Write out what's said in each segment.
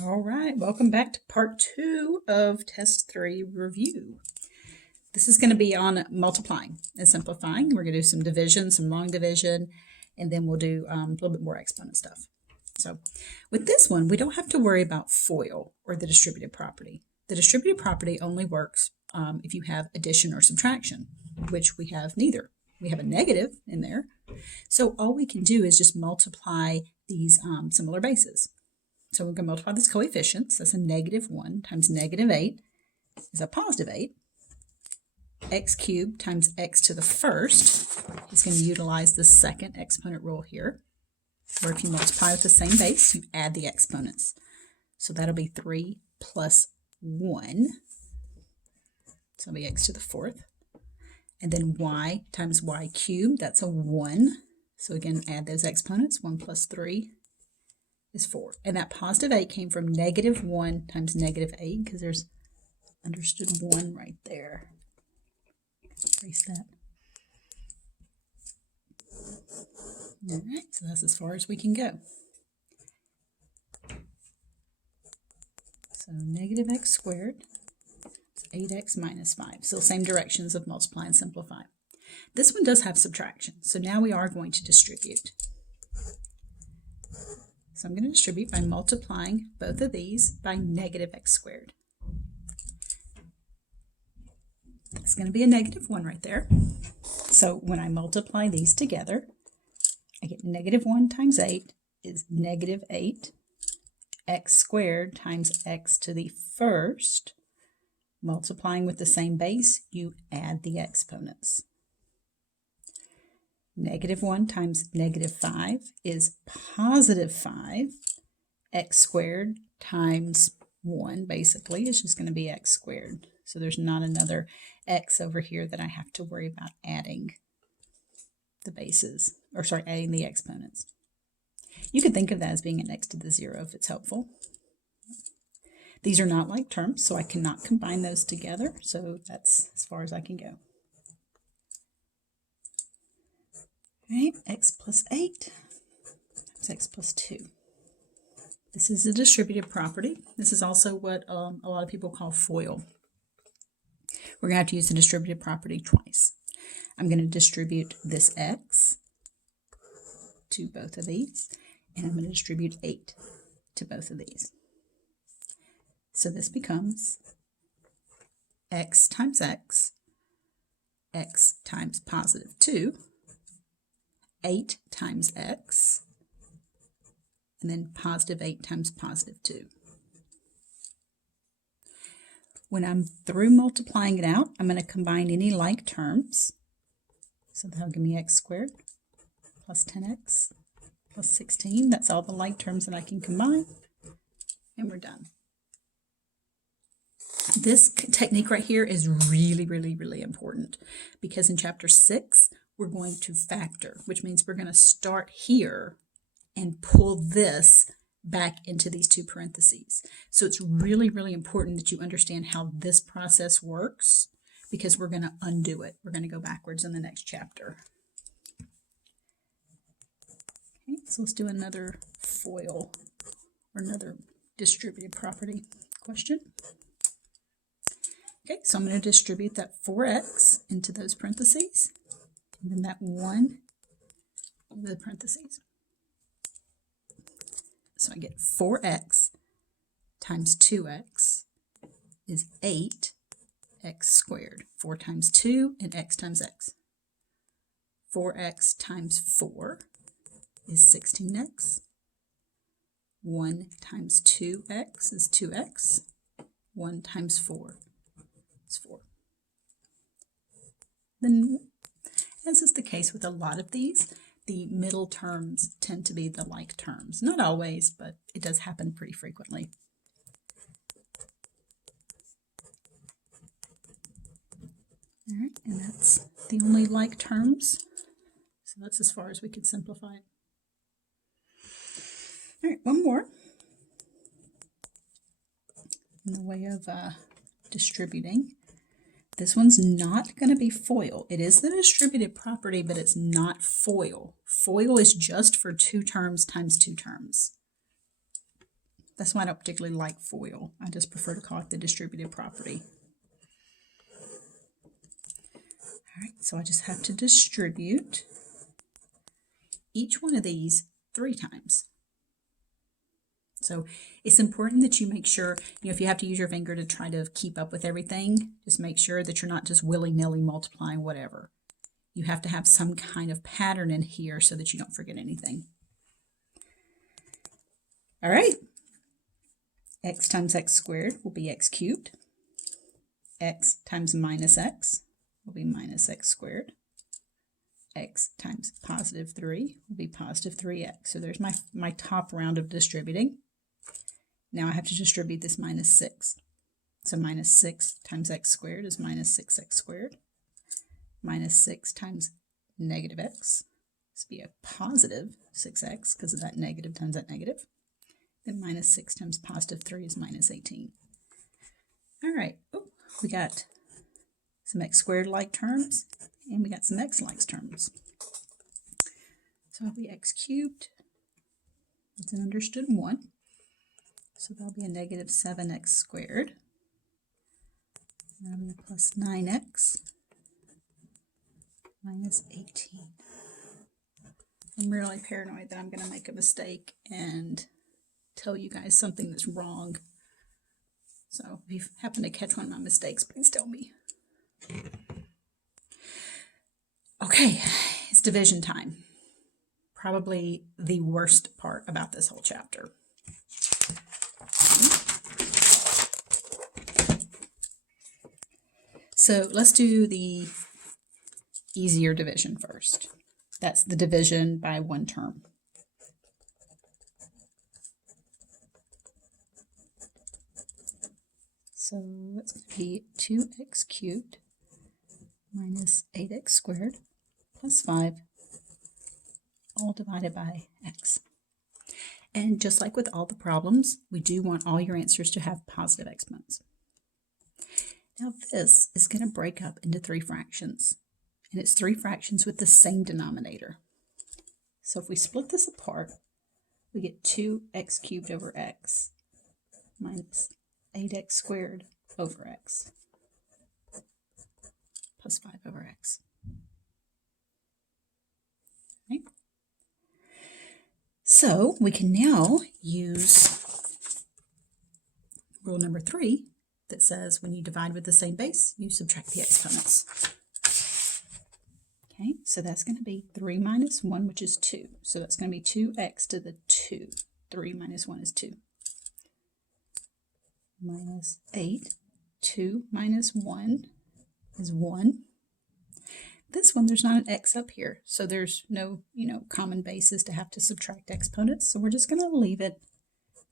All right, welcome back to part 2 of test 3 review. This is going to be on multiplying and simplifying. We're going to do some division, some long division, and then we'll do a little bit more exponent stuff. So with this one, we don't have to worry about FOIL or the distributive property. The distributive property only works if you have addition or subtraction, which we have neither. We have a negative in there. So all we can do is just multiply these similar bases. So we're going to multiply these coefficients. That's a -1 times -8 is a +8. X cubed times x to the first is going to utilize the second exponent rule here, where if you multiply with the same base, you add the exponents. So that'll be 3 plus 1. So it'll be x to the fourth. And then y times y cubed, that's a 1. So again, add those exponents. 1 plus 3 is 4. And that +8 came from -1 times -8, because there's understood 1 right there. Erase that. All right, so that's as far as we can go. So -x squared is 8x minus 5. Still same directions of multiply and simplify. This one does have subtraction, so now we are going to distribute. So I'm going to distribute by multiplying both of these by -x squared. That's going to be a -1 right there. So when I multiply these together, I get -1 times 8 is -8 x squared times x to the first. Multiplying with the same base, you add the exponents. -1 times -5 is +5. X squared times 1 basically is just going to be x squared. So there's not another x over here that I have to worry about adding the bases, or sorry, adding the exponents. You could think of that as being an x to the 0 if it's helpful. These are not like terms, so I cannot combine those together. So that's as far as I can go. Right, x plus 8 times x plus 2. This is a distributive property. This is also what a lot of people call FOIL. We're going to have to use the distributive property twice. I'm going to distribute this x to both of these, and I'm going to distribute 8 to both of these. So this becomes x times x times +2, 8 times x, and then +8 times +2. When I'm through multiplying it out, I'm going to combine any like terms. So that'll give me x squared plus 10x plus 16. That's all the like terms that I can combine, and we're done. This technique right here is really, really, really important, because in chapter 6, we're going to factor, which means we're going to start here and pull this back into these two parentheses. So it's really, really important that you understand how this process works, because we're going to undo it. We're going to go backwards in the next chapter. Okay, so let's do another FOIL, or another distributive property question. Okay, so I'm going to distribute that 4x into those parentheses, and then that 1 over the parentheses. So I get 4x times 2x is 8x squared. 4 times 2 and x times x. 4x times 4 is 16x. 1 times 2x is 2x. 1 times 4 is 4. Then, as is the case with a lot of these, the middle terms tend to be the like terms. Not always, but it does happen pretty frequently. All right, and that's the only like terms. So that's as far as we can simplify it. All right, one more in the way of distributing. This one's not going to be FOIL. It is the distributive property, but it's not FOIL. FOIL is just for 2 terms times 2 terms. That's why I don't particularly like FOIL. I just prefer to call it the distributive property. All right, so I just have to distribute each one of these 3 times. So it's important that you make sure, if you have to use your finger to try to keep up with everything, just make sure that you're not just willy-nilly multiplying whatever. You have to have some kind of pattern in here so that you don't forget anything. All right. X times x squared will be x cubed. X times minus x will be minus x squared. X times positive 3 will be positive 3x. So there's my top round of distributing. Now I have to distribute this minus 6. So minus 6 times x squared is minus 6x squared. Minus 6 times negative x. This will be a positive 6x because of that negative times that negative. Then minus 6 times positive 3 is minus 18. All right. Oh, we got some x squared like terms, and we got some x like terms. So that'll be x cubed. It's an understood 1. So that'll be a negative 7x squared. That'll be a plus 9x minus 18. I'm really paranoid that I'm going to make a mistake and tell you guys something that's wrong. So if you happen to catch one of my mistakes, please tell me. Okay, it's division time. Probably the worst part about this whole chapter. So let's do the easier division first. That's the division by 1 term. So it's going to be 2x cubed minus 8x squared plus 5, all divided by x. And just like with all the problems, we do want all your answers to have positive exponents. Now this is going to break up into 3 fractions, and it's 3 fractions with the same denominator. So if we split this apart, we get 2x cubed over x minus 8x squared over x plus 5 over x. Okay. So we can now use rule number 3 that says when you divide with the same base, you subtract the exponents. Okay, so that's going to be 3 minus 1, which is 2. So that's going to be 2x to the 2. 3 minus 1 is 2. Minus 8. 2 minus 1 is 1. This one, there's not an x up here, so there's no, common basis to have to subtract exponents. So we're just going to leave it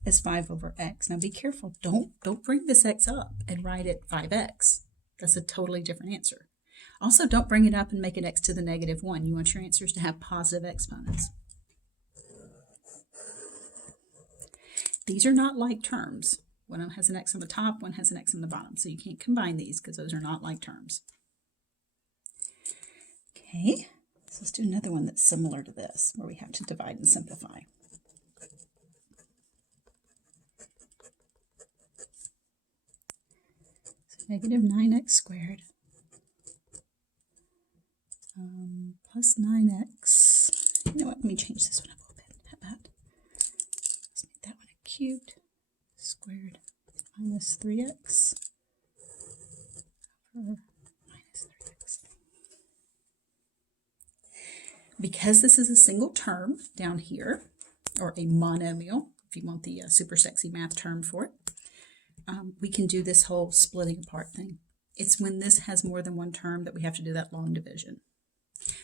as 5 over x. Now be careful. Don't bring this x up and write it 5x. That's a totally different answer. Also, don't bring it up and make it x to the negative 1. You want your answers to have positive exponents. These are not like terms. One has an x on the top, one has an x on the bottom. So you can't combine these because those are not like terms. Okay, so let's do another one that's similar to this, where we have to divide and simplify. So negative 9x squared plus 9x. You know what? Let me change this one up a little bit. How about let's make that one a cubed squared minus 3x over minus 3x. Because this is a single term down here, or a monomial, if you want the super sexy math term for it, we can do this whole splitting apart thing. It's when this has more than one term that we have to do that long division.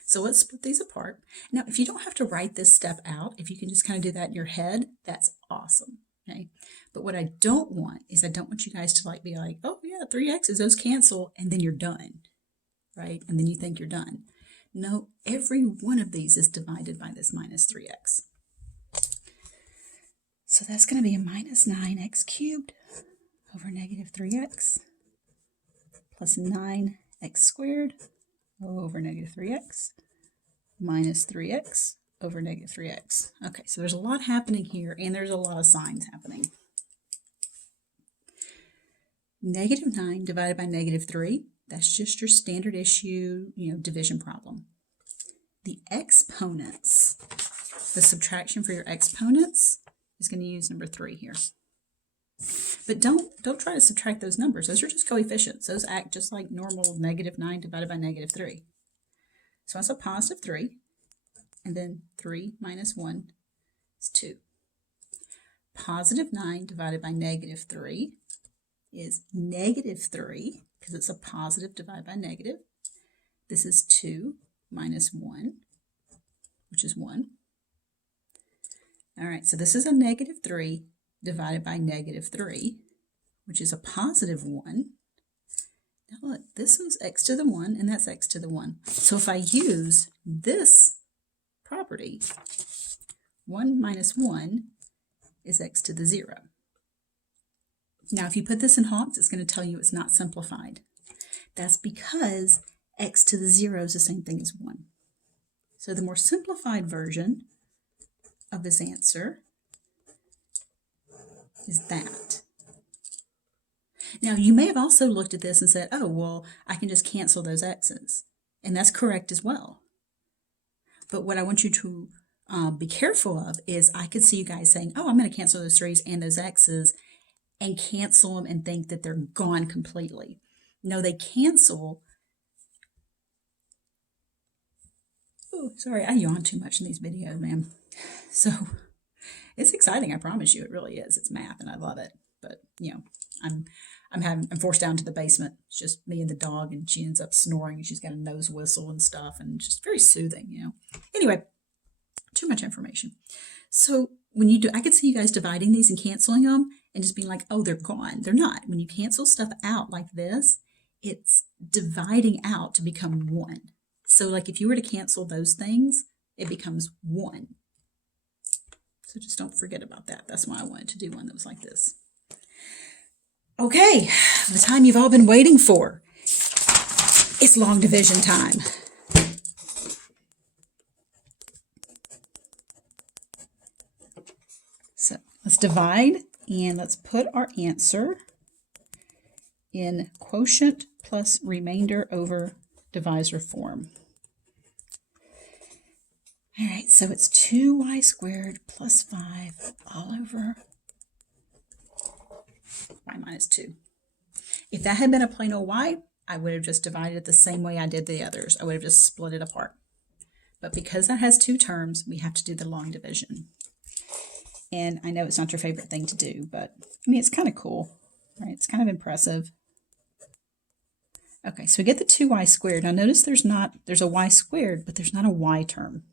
So let's split these apart. Now, if you don't have to write this step out, if you can just kind of do that in your head, that's awesome. Okay. But what I don't want is I don't want you guys to be like, oh yeah, 3x's, those cancel, and then you're done, right? And then you think you're done. No, every one of these is divided by this minus 3x. So that's going to be a minus 9x cubed over negative 3x plus 9x squared over negative 3x minus 3x over negative 3x. Okay, so there's a lot happening here, and there's a lot of signs happening. Negative 9 divided by negative 3, that's just your standard issue, division problem. The exponents, the subtraction for your exponents is going to use number 3 here. But don't try to subtract those numbers. Those are just coefficients. Those act just like normal negative 9 divided by negative 3. So that's a positive 3, and then 3 minus 1 is 2. Positive 9 divided by negative 3 is negative 3, because it's a positive divided by negative. This is 2 minus 1, which is 1. All right, so this is a negative 3 divided by negative 3, which is a positive 1. Now look, this is x to the 1, and that's x to the 1. So if I use this property, 1 minus 1 is x to the 0. Now, if you put this in Hawks, it's going to tell you it's not simplified. That's because x to the 0 is the same thing as 1. So the more simplified version of this answer is that. Now, you may have also looked at this and said, oh, well, I can just cancel those x's. And that's correct as well. But what I want you to be careful of is I could see you guys saying, oh, I'm going to cancel those 3's and those x's, and cancel them and think that they're gone completely. No, they cancel. Oh, sorry, I yawn too much in these videos, man. So it's exciting, I promise you, it really is. It's math and I love it. But I'm forced down to the basement. It's just me and the dog, and she ends up snoring, and she's got a nose whistle and stuff, and just very soothing, Anyway, too much information. So when you do, I could see you guys dividing these and canceling them and just being like, oh, they're gone. They're not. When you cancel stuff out like this, it's dividing out to become 1. So like if you were to cancel those things, it becomes 1. So just don't forget about that. That's why I wanted to do one that was like this. Okay, the time you've all been waiting for. It's long division time. So let's divide, and let's put our answer in quotient plus remainder over divisor form. All right, so it's 2y squared plus 5 all over y minus 2. If that had been a plain old y, I would have just divided it the same way I did the others. I would have just split it apart. But because that has 2 terms, we have to do the long division. And I know it's not your favorite thing to do, but I mean, it's kind of cool, right? It's kind of impressive. Okay, so we get the 2y squared. Now notice there's a y squared, but there's not a y term.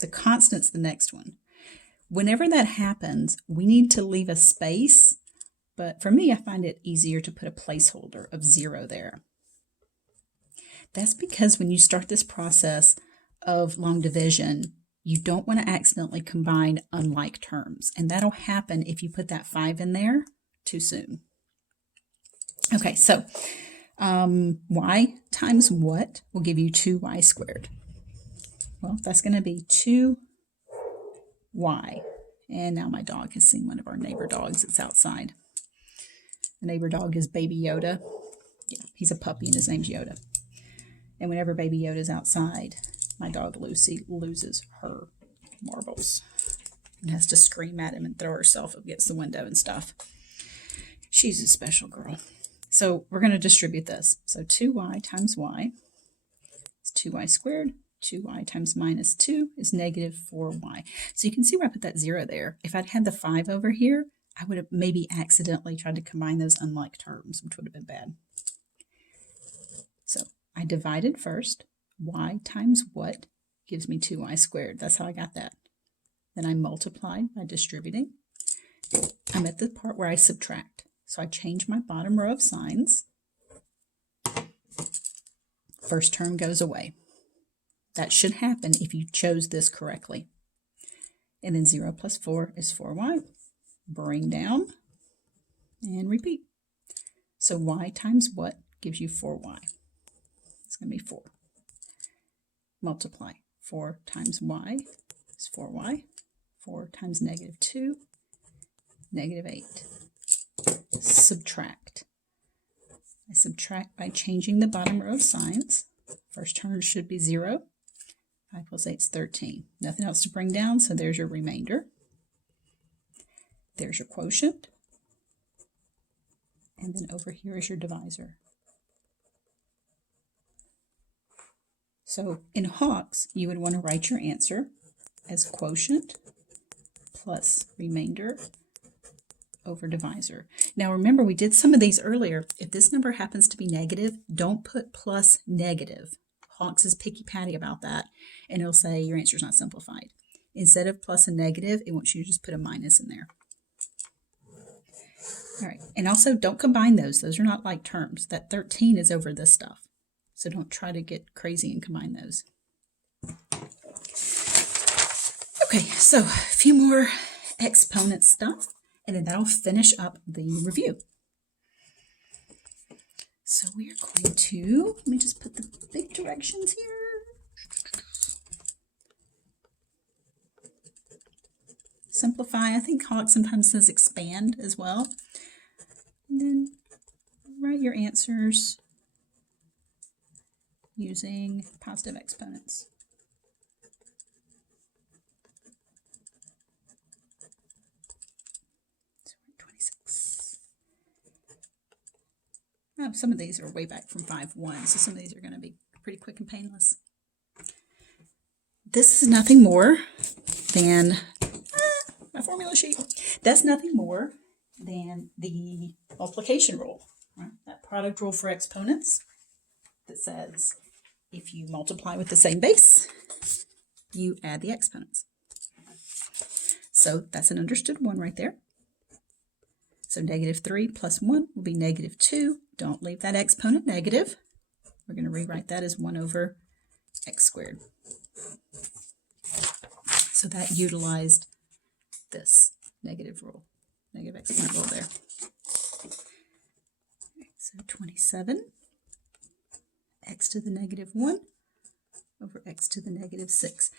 The constant's the next one. Whenever that happens, we need to leave a space, but for me, I find it easier to put a placeholder of 0 there. That's because when you start this process of long division, you don't want to accidentally combine unlike terms, and that'll happen if you put that 5 in there too soon. Okay, so y times what will give you 2y squared? Well, that's going to be 2y. And now my dog has seen one of our neighbor dogs that's outside. The neighbor dog is Baby Yoda. Yeah, he's a puppy and his name's Yoda. And whenever Baby Yoda's outside, my dog Lucy loses her marbles and has to scream at him and throw herself against the window and stuff. She's a special girl. So we're going to distribute this. So 2y times y is 2y squared. 2y times minus 2 is negative 4y. So you can see where I put that 0 there. If I'd had the 5 over here, I would have maybe accidentally tried to combine those unlike terms, which would have been bad. So I divided first. Y times what gives me 2y squared. That's how I got that. Then I multiplied by distributing. I'm at the part where I subtract. So I change my bottom row of signs. First term goes away. That should happen if you chose this correctly. And then 0 plus 4 is 4y. Bring down and repeat. So y times what gives you 4y? It's going to be 4. Multiply. 4 times y is 4y. 4 times negative 2, negative 8. Subtract. I subtract by changing the bottom row of signs. First term should be 0. 5 plus 8 is 13. Nothing else to bring down, so there's your remainder. There's your quotient. And then over here is your divisor. So in Hawks, you would want to write your answer as quotient plus remainder over divisor. Now remember, we did some of these earlier. If this number happens to be negative, don't put plus negative. Hawks is picky-patty about that, and it'll say your answer is not simplified. Instead of plus and negative, it wants you to just put a minus in there. All right, and also don't combine those. Those are not like terms. That 13 is over this stuff. So don't try to get crazy and combine those. Okay, so a few more exponent stuff, and then that'll finish up the review. So we are going to, let me just put the big directions here. Simplify. I think Hawk sometimes says expand as well. And then write your answers using positive exponents. So 26. Some of these are way back from 5-1, so some of these are going to be pretty quick and painless. This is nothing more than my formula sheet. That's nothing more than the multiplication rule, right? That product rule for exponents that says if you multiply with the same base, you add the exponents. So that's an understood one right there. So -3 plus 1 will be -2. Don't leave that exponent negative. We're going to rewrite that as 1 over x squared. So that utilized this negative rule, negative exponent rule there. So 27, x to the -1 over x to the -6.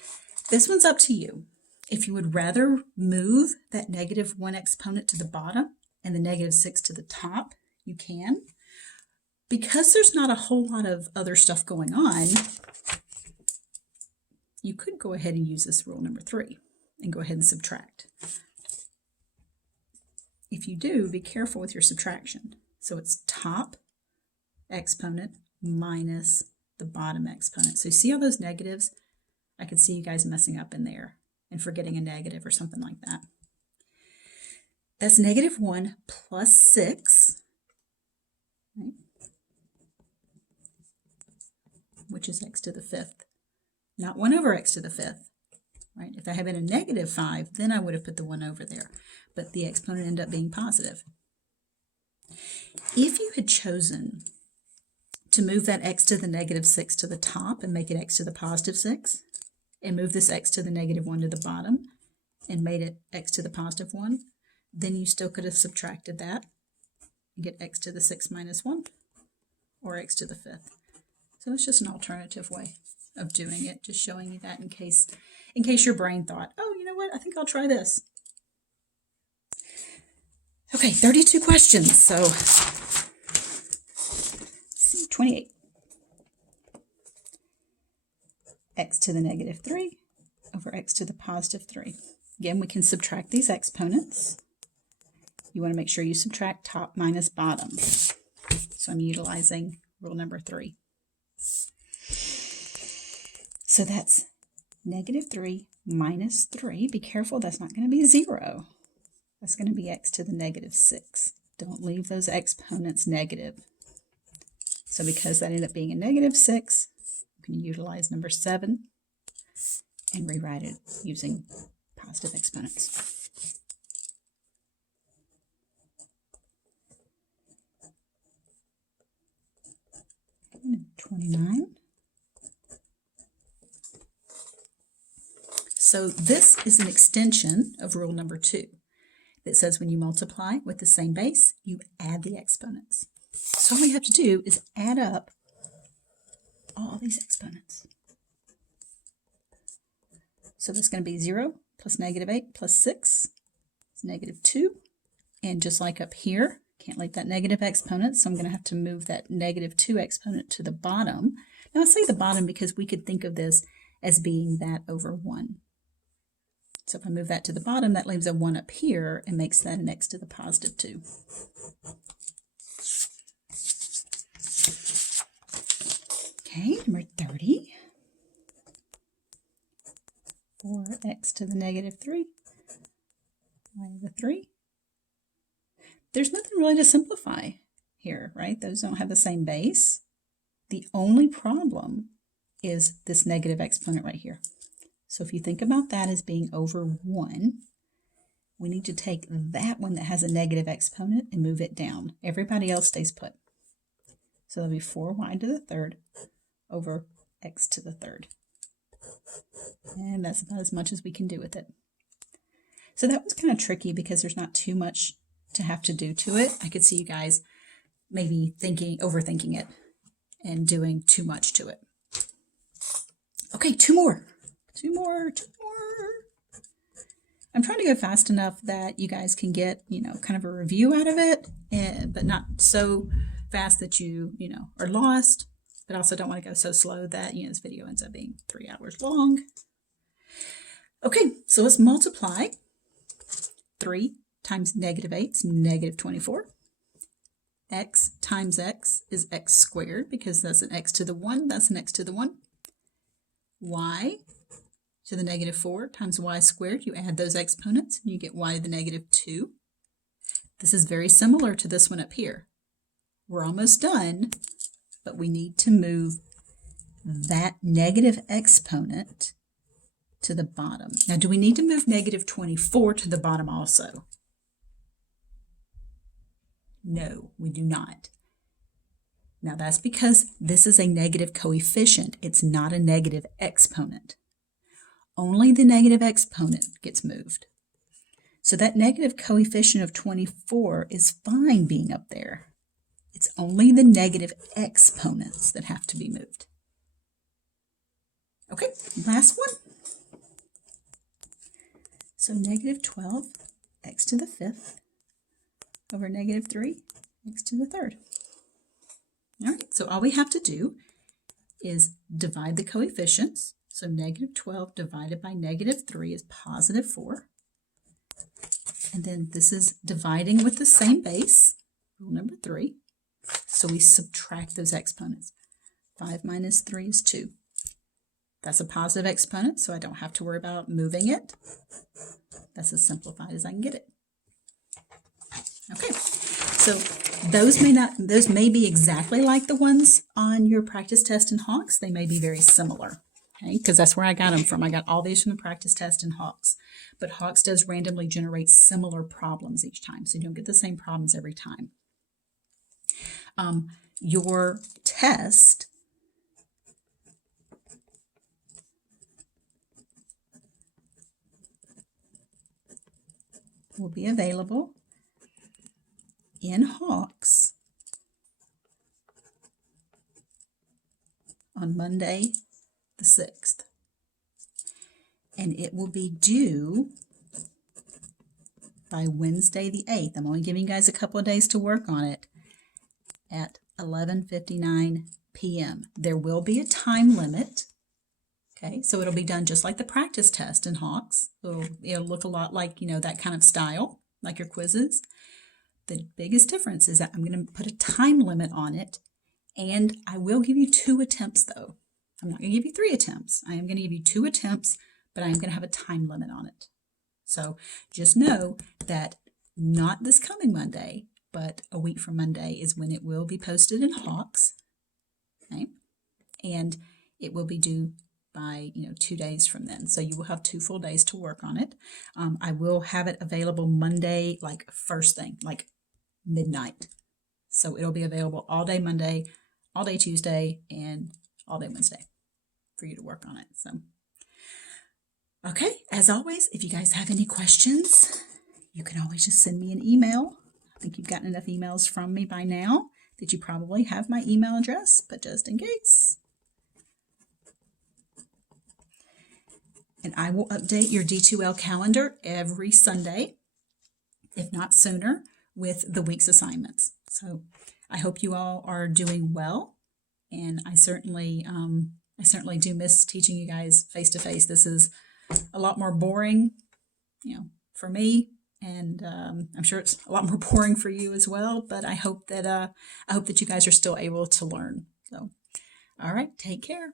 This one's up to you. If you would rather move that -1 exponent to the bottom and the -6 to the top, you can. Because there's not a whole lot of other stuff going on, you could go ahead and use this rule number 3 and go ahead and subtract. If you do, be careful with your subtraction. So it's top exponent minus the bottom exponent. So you see all those negatives? I could see you guys messing up in there and forgetting a negative or something like that. That's -1 plus 6, right? Which is x to the 5th. Not 1 over x to the 5th, right? If I had been a -5, then I would have put the 1 over there, but the exponent ended up being positive. If you had chosen to move that x to the -6 to the top and make it x to the +6, and move this x to the -1 to the bottom and made it x to the +1, then you still could have subtracted that and get x to the 6 minus 1 or x to the 5th. So it's just an alternative way of doing it, just showing you that in case your brain thought, oh, you know what, I think I'll try this. Okay, 32 questions. So let's see, 28. X to the -3 over x to the +3. Again, we can subtract these exponents. You want to make sure you subtract top minus bottom. So I'm utilizing rule number 3. So that's -3 minus 3. Be careful, that's not going to be 0. That's going to be x to the -6. Don't leave those exponents negative. So because that ended up being a -6, I'm going to utilize number 7 and rewrite it using positive exponents. 29. So this is an extension of rule number 2 that says when you multiply with the same base, you add the exponents. So all we have to do is add up all these exponents. So that's going to be 0 plus -8 plus 6 is -2. And just like up here, Can't leave that negative exponent, so I'm going to have to move that -2 exponent to the bottom. Now I say the bottom because we could think of this as being that over 1. So if I move that to the bottom, that leaves a 1 up here and makes that an x to the +2. Okay, number 30. 4x to the -3, y to the 3. There's nothing really to simplify here, right? Those don't have the same base. The only problem is this negative exponent right here. So if you think about that as being over 1, we need to take that one that has a negative exponent and move it down. Everybody else stays put. So that'll be 4y to the 3rd over x to the 3rd. And that's about as much as we can do with it. So that was kind of tricky because there's not too much to have to do to it. I could see you guys maybe overthinking it and doing too much to it. Okay, two more. I'm trying to go fast enough that you guys can get, kind of a review out of it, but not so fast that you are lost, but also don't want to go so slow that, this video ends up being 3 hours long. Okay, so let's multiply. 3 times -8 is -24. X times x is x squared because that's an x to the 1, that's an x to the 1. Y to the -4 times y squared, you add those exponents and you get y to the -2. This is very similar to this one up here. We're almost done, but we need to move that negative exponent to the bottom. Now, do we need to move -24 to the bottom also? No, we do not. Now, that's because this is a negative coefficient. It's not a negative exponent. Only the negative exponent gets moved. So that negative coefficient of 24 is fine being up there. It's only the negative exponents that have to be moved. Okay, last one. So -12 x to the 5th over -3 x to the 3rd. All right, so all we have to do is divide the coefficients. So -12 divided by -3 is +4. And then this is dividing with the same base, rule number 3. So we subtract those exponents. 5 minus 3 is 2. That's a positive exponent, so I don't have to worry about moving it. That's as simplified as I can get it. Okay, so those may be exactly like the ones on your practice test in Hawks. They may be very similar, okay, because that's where I got them from. I got all these from the practice test in Hawks. But Hawks does randomly generate similar problems each time, so you don't get the same problems every time. Your test will be available in Hawks on Monday the 6th. And it will be due by Wednesday the 8th. I'm only giving you guys a couple of days to work on it at 11:59 p.m. There will be a time limit. Okay, so it'll be done just like the practice test in Hawks. It'll look a lot like, that kind of style, like your quizzes. The biggest difference is that I'm going to put a time limit on it, and I will give you 2 attempts, though. I'm not going to give you 3 attempts. I am going to give you 2 attempts, but I'm going to have a time limit on it. So just know that not this coming Monday, but a week from Monday is when it will be posted in Hawks. Okay? And it will be due by 2 days from then. So you will have 2 full days to work on it. I will have it available Monday, like first thing, like midnight. So it'll be available all day Monday, all day Tuesday, and all day Wednesday for you to work on it. So, okay, as always, if you guys have any questions, you can always just send me an email. I think you've gotten enough emails from me by now that you probably have my email address, but just in case. And I will update your D2L calendar every Sunday, if not sooner, with the week's assignments. So I hope you all are doing well, and I certainly do miss teaching you guys face to face. This is a lot more boring, for me, and I'm sure it's a lot more boring for you as well. But I hope that you guys are still able to learn. So, all right, take care.